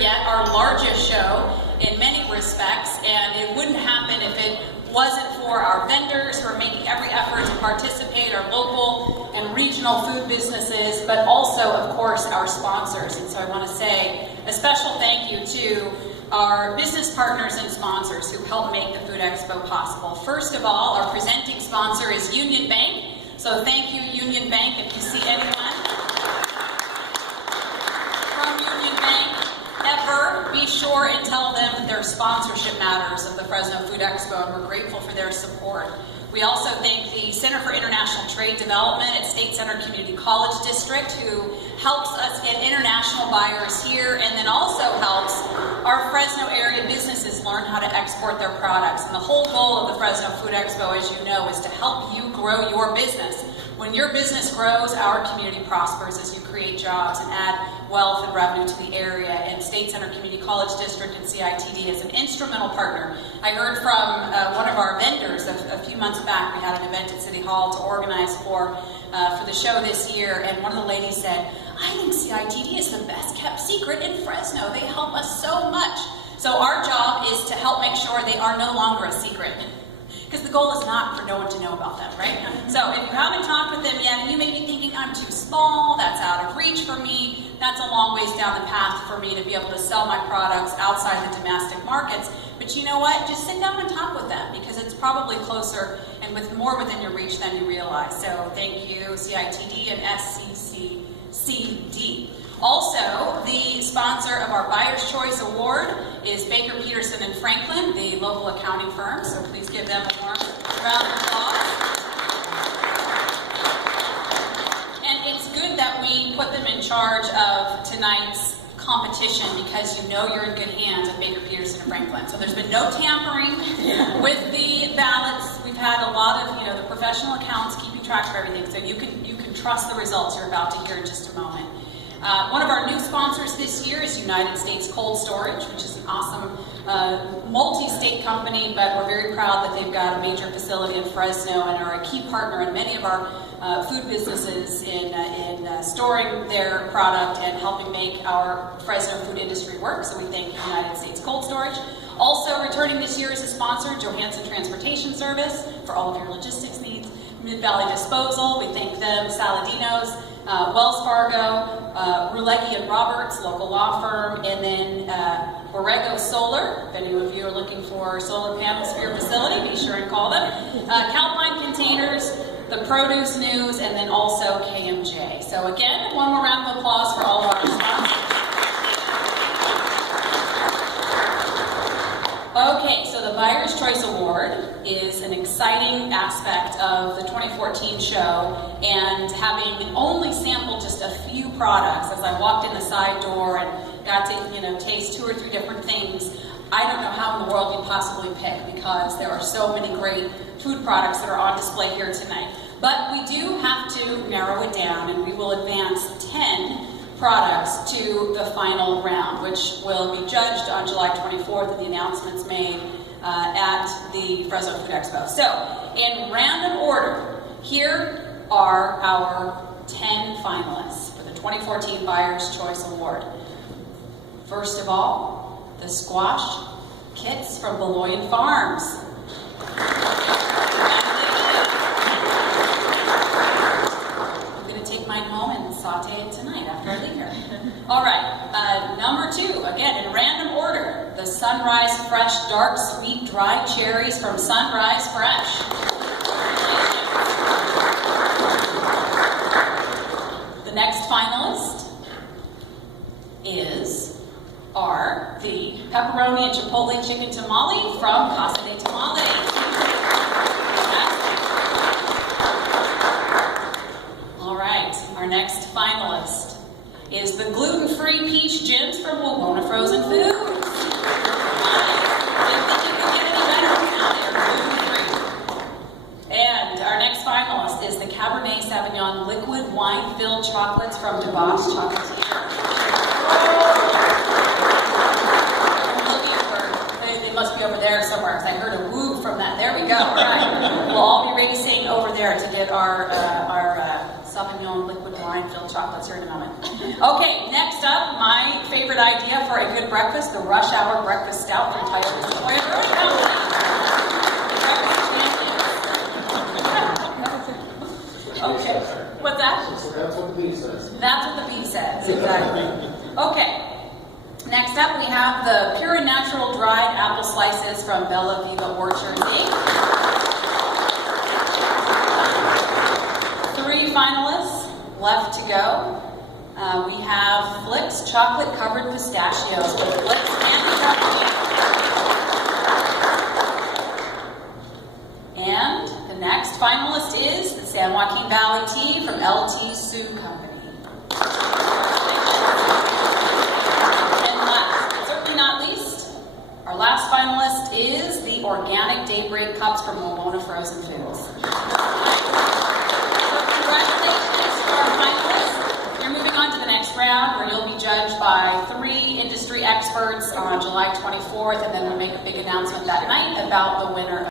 Yet our largest show in many respects, and it wouldn't happen if it wasn't for our vendors who are making every effort to participate, our local and regional food businesses, but also, of course, our sponsors. And so I want to say a special thank you to our business partners and sponsors who help make the Food Expo possible. First of all, our presenting sponsor is Union Bank. So thank you, Union Bank. If you see anyone from Union Bank, ever, be sure and tell them that their sponsorship matters of the Fresno Food Expo, and we're grateful for their support. We also thank the Center for International Trade Development at State Center Community College District, who helps us get international buyers here, and then also helps our Fresno area businesses learn how to export their products. And the whole goal of the Fresno Food Expo, as you know, is to help you grow your business. When your business grows, our community prospers as you create jobs and add wealth and revenue to the area. And State Center Community College District and CITD is an instrumental partner. I heard from one of our vendors a few months back. We had an event at City Hall to organize for the show this year, and one of the ladies said, "I think CITD is the best kept secret in Fresno. They help us so much." So our job is to help make sure they are no longer a secret. Because the goal is not for no one to know about them, right? So if you haven't talked with them yet, and you may be thinking, I'm too small, that's out of reach for me, that's a long ways down the path for me to be able to sell my products outside the domestic markets. But you know what? Just sit down and talk with them, because it's probably closer and with more within your reach than you realize. So thank you, CITD and SCCD. Also, the sponsor of our Buyer's Choice Award is Baker, Peterson, and Franklin, the local accounting firm, so please give them a warm round of applause. And it's good that we put them in charge of tonight's competition, because you know you're in good hands with Baker, Peterson, and Franklin. So there's been no tampering with the ballots. We've had a lot of, the professional accounts keeping track of everything, so you can trust the results you're about to hear in just a moment. One of our new sponsors this year is United States Cold Storage, which is an awesome multi-state company, but we're very proud that they've got a major facility in Fresno and are a key partner in many of our food businesses in storing their product and helping make our Fresno food industry work. So we thank United States Cold Storage. Also returning this year as a sponsor, Johansson Transportation Service for all of your logistics needs. Mid-Valley Disposal, we thank them. Saladino's, Wells Fargo, Ruleggi and Roberts, local law firm, and then Borrego Solar. If any of you are looking for solar panels for your facility, be sure and call them. Calpine Containers, the Produce News, and then also KMJ. So again, one more round of applause for all of our sponsors. Okay, so the Buyer's Choice Award is an exciting aspect of the 2014 show, and having only sampled just a few products as I walked in the side door and got to taste 2 or 3 different things, I don't know how in the world you'd possibly pick, because there are so many great food products that are on display here tonight. But we do have to narrow it down, and we will advance 10 products to the final round, which will be judged on July 24th and the announcements made at the Fresno Food Expo. So, in random order, here are our 10 finalists for the 2014 Buyer's Choice Award. First of all, the squash kits from Beloyan Farms. I'm going to take mine home and saute it tonight after I leave here. All right, number 2, again in random order, the Sunrise Fresh Dark Sweet Dried Cherries from Sunrise Fresh. The next finalist are the pepperoni and chipotle chicken tamale from Casa de Tamales. All right, our next finalist is the gluten-free peach gems from Wawona Frozen Foods. Didn't think you could get any better. Now they're gluten-free. And our next finalist is the Cabernet Sauvignon liquid wine-filled chocolates from DeVos Chocolatier. They must be over there somewhere, because I heard a woo from that. There we go. All right. We'll all be racing over there to get our Sauvignon liquid wine-filled chocolates here in a moment. Okay, next up, my favorite idea for for a good breakfast, the Rush Hour Breakfast Stout from Tyler's Toy Brewery. Okay, what's that? So that's what the bee says. That's what the bee says, exactly. Okay, next up we have the pure and natural dried apple slices from Bella Viva Orchards, Inc. 3 finalists left to go. We have Flicks chocolate covered pistachios with Flicks and chocolate. And the next finalist is the San Joaquin Valley Tea from LT Sioux Company. And last, but certainly not least, our last finalist is the Organic Daybreak Cups from Momona Frozen Foods. So congratulations to our finalists. You're moving on to the next round where you'll be judged by 3 industry experts on July 24th, and then we'll make a big announcement that night about the winner.